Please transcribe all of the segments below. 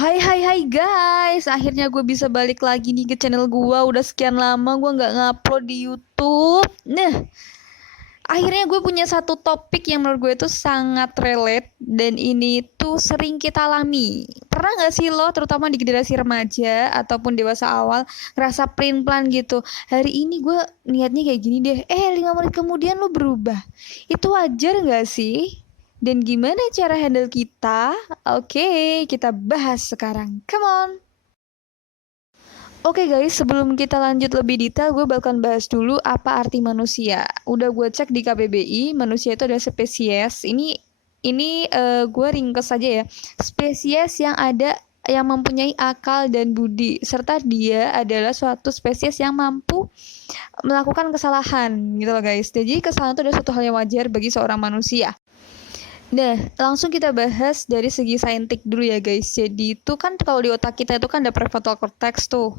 Hai hai hai guys, akhirnya gue bisa balik lagi nih ke channel gue. Udah sekian lama gue nggak ngupload di YouTube. Nah, akhirnya gue punya satu topik yang menurut gue itu sangat relate dan ini tuh sering kita alami. Pernah nggak sih lo, terutama di generasi remaja ataupun dewasa awal, ngerasa plan gitu? Hari ini gue niatnya kayak gini deh. 5 menit kemudian lo berubah. Itu wajar nggak sih? Dan gimana cara handle kita? Oke, kita bahas sekarang. Come on! Oke guys, sebelum kita lanjut lebih detail, gue bakal bahas dulu apa arti manusia. Udah gue cek di KBBI, manusia itu adalah spesies. Ini gue ringkes saja ya. Spesies yang ada yang mempunyai akal dan budi, serta dia adalah suatu spesies yang mampu melakukan kesalahan, gitu loh guys. Jadi kesalahan itu adalah suatu hal yang wajar bagi seorang manusia. Nah, langsung kita bahas dari segi saintik dulu ya guys. Jadi itu kan kalau di otak kita itu kan ada prefrontal cortex tuh.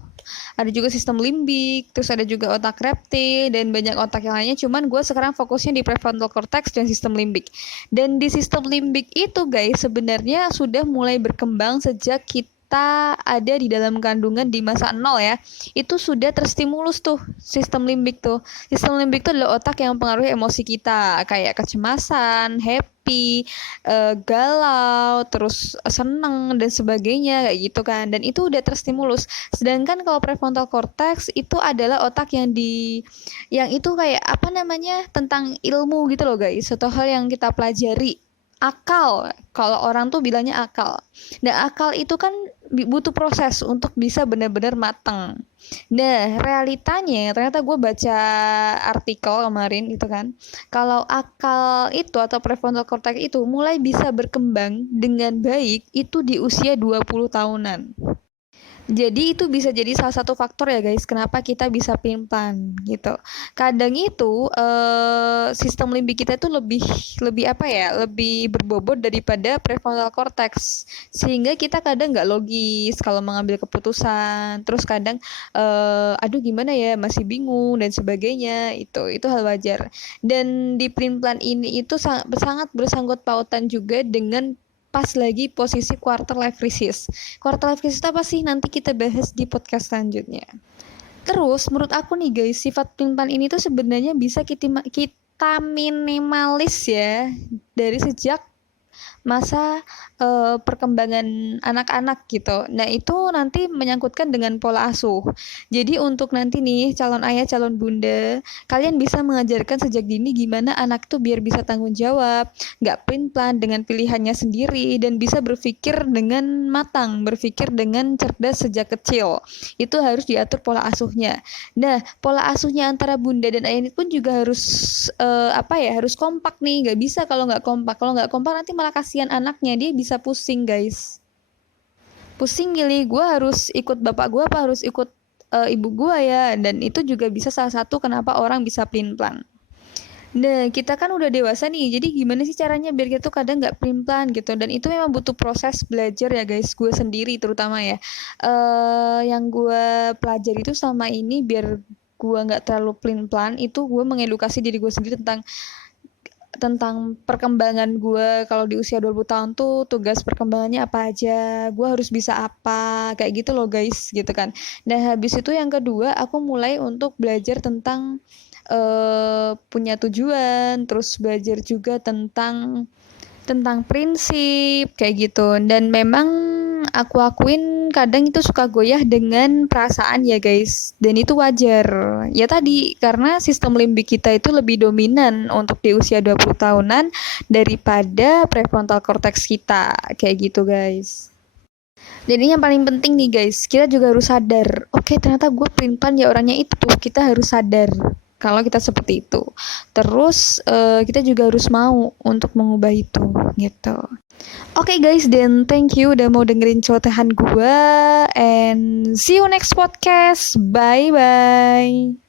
Ada juga sistem limbik, terus ada juga otak reptil dan banyak otak yang lainnya. Cuman gue sekarang fokusnya di prefrontal cortex dan sistem limbik. Dan di sistem limbik itu guys sebenarnya sudah mulai berkembang sejak kita ada di dalam kandungan di masa nol ya. Itu sudah terstimulus tuh sistem limbik tuh. Sistem limbik itu adalah otak yang mempengaruhi emosi kita kayak kecemasan, happy, galau, terus seneng dan sebagainya kayak gitu kan. Dan itu udah terstimulus. Sedangkan kalau prefrontal cortex itu adalah otak yang itu kayak apa namanya tentang ilmu gitu loh guys. Suatu hal yang kita pelajari. Akal, kalau orang tuh bilangnya akal. Nah, akal itu kan butuh proses untuk bisa benar-benar mateng. Nah, realitanya ternyata gue baca artikel kemarin gitu kan. Kalau akal itu atau prefrontal cortex itu mulai bisa berkembang dengan baik itu di usia 20 tahunan. Jadi itu bisa jadi salah satu faktor ya guys, kenapa kita bisa pelin-pelan gitu. Kadang itu sistem limbik kita itu lebih lebih apa ya, lebih berbobot daripada prefrontal cortex, sehingga kita kadang nggak logis kalau mengambil keputusan. Terus kadang aduh gimana ya, masih bingung dan sebagainya. Itu hal wajar. Dan di pelin-pelan ini itu sangat bersangkut pautan juga dengan pas lagi posisi quarter life crisis. Quarter life crisis itu apa sih? Nanti kita bahas di podcast selanjutnya. Terus menurut aku nih guys, sifat pelin-pelan ini tuh sebenarnya bisa kita minimalis ya dari sejak masa perkembangan anak-anak gitu. Nah, itu nanti menyangkutkan dengan pola asuh. Jadi untuk nanti nih calon ayah, calon bunda, kalian bisa mengajarkan sejak dini gimana anak tuh biar bisa tanggung jawab, nggak plan dengan pilihannya sendiri dan bisa berpikir dengan matang, berpikir dengan cerdas sejak kecil. Itu harus diatur pola asuhnya. Nah, pola asuhnya antara bunda dan ayah ini pun juga harus harus kompak nih. Nggak bisa kalau nggak kompak. Kalau nggak kompak nanti malah kasihan anaknya, dia bisa pusing guys, pusing milih gue harus ikut bapak gue apa harus ikut ibu gue ya. Dan itu juga bisa salah satu kenapa orang bisa pelin-pelan. Nah, kita kan udah dewasa nih, jadi gimana sih caranya biar kita tuh kadang nggak pelin-pelan gitu. Dan itu memang butuh proses belajar ya guys, gue sendiri terutama ya. Yang gue pelajari itu sama ini biar gue nggak terlalu pelin-pelan, itu gue mengedukasi diri gue sendiri tentang perkembangan gue kalau di usia 20 tahun tuh tugas perkembangannya apa aja, gue harus bisa apa, kayak gitu loh guys, gitu kan. Nah, habis itu yang kedua, aku mulai untuk belajar tentang punya tujuan, terus belajar juga tentang prinsip kayak gitu. Dan memang aku akuin kadang itu suka goyah dengan perasaan ya guys, dan itu wajar ya tadi karena sistem limbik kita itu lebih dominan untuk di usia 20 tahunan daripada prefrontal cortex kita kayak gitu guys. Jadi yang paling penting nih guys, kita juga harus sadar, oke, ternyata gue pelin-pelan ya orangnya itu, kita harus sadar kalau kita seperti itu. Terus kita juga harus mau untuk mengubah itu gitu. Oke guys, then thank you udah mau dengerin celotehan gue, and see you next podcast. Bye bye.